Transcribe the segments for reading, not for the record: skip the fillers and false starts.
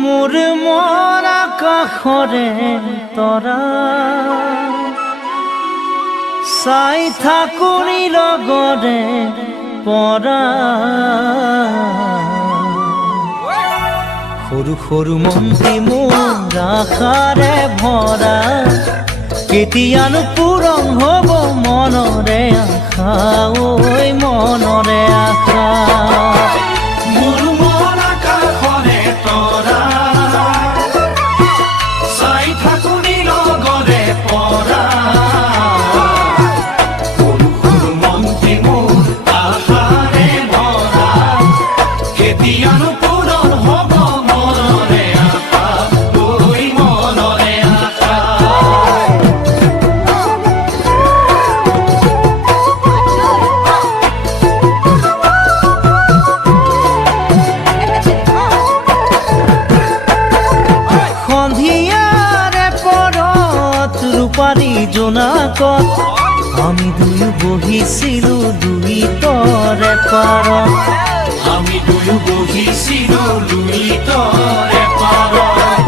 মোৰ মন আকাশৰে তৰা চাই থাকোঁ লগৰে পৰা সৰু সৰু মন্ত্ৰী মোৰ আশাৰে ভৰা কেতিয়ানো পূৰণ হ'ব মনৰে আশা ঐ মনৰে আশা মোৰ মন আকাশৰে তৰা চাই থাকোঁ লগৰে পৰা সৰু সৰু মন্ত্ৰী মোৰ আশাৰে ভৰা কেতিয়ানো পূৰণ হ'ব মনৰে আশা ঐ মনৰে আশা সন্ধিয়াৰে পৰত ৰূপালী জোনাকত আমি দুয়ো বহিছিলোঁ দুইতৰে পাৰত আমি দুয়ো বহিছিলোঁ লুইতৰে পাৰত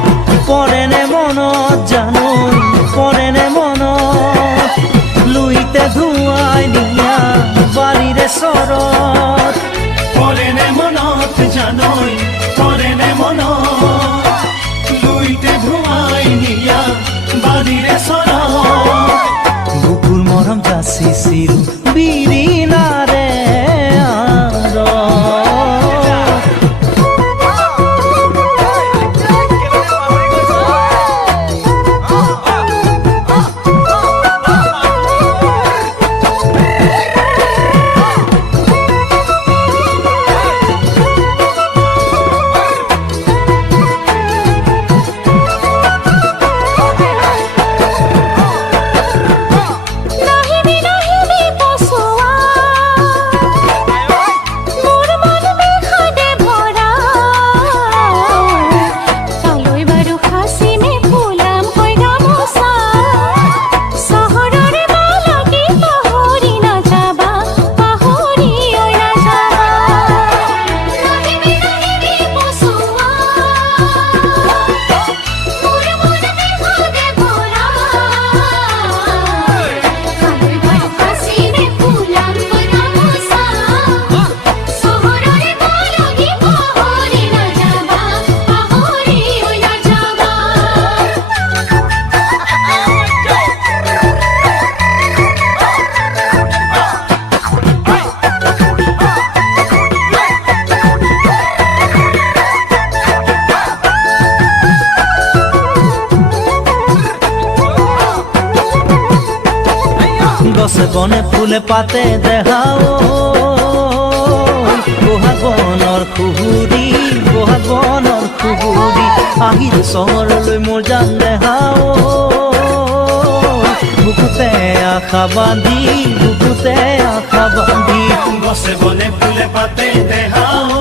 পৰেনে মনত জানো পৰেনে মনত লুইতে ধুৱাই নিয়া বাৰীৰে চৰত পৰেনে মনত জানৈ পৰেনে মনত লুইতে ধুৱাই নিয়া বাৰীৰে চৰত বুকুৰ মৰম যাচিছিলোঁ বিৰিণাৰে গছে বনে ফুলে পাতে দেখাও বহাগ বনৰ খুহুৰি বহাগ বনৰ খুহুৰি আহিল চহৰলৈ মোৰ জান দেখাও বুকুতে আশা বান্ধি বুকুতে আশা বান্ধি গছে বনে ফুলে পাতে দেখাও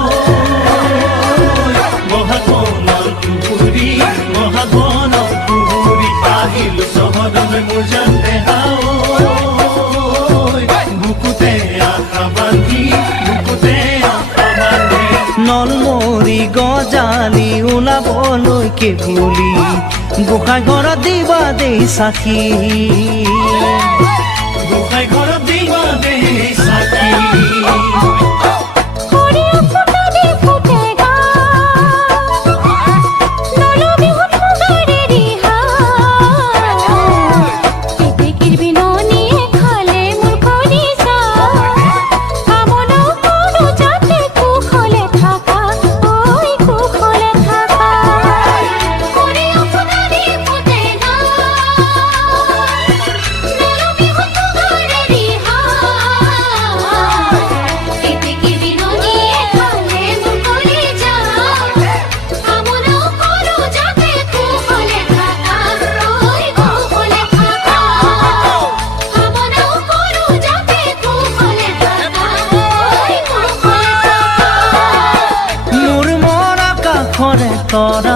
বহাগ বনৰ খুহুৰি বহাগ বনৰ খুহুৰি আহিল চহৰলৈ মোৰ জান দেখাও বুকুতে আশা বান্ধি বুকুতে আশা বান্ধি নলমৰি গজালি ওলাবলৈকে বুলি গোসাঁই ঘৰত দিবা দেই চাকি গোসাঁই ঘৰত দিবা দেই চাকি তৰা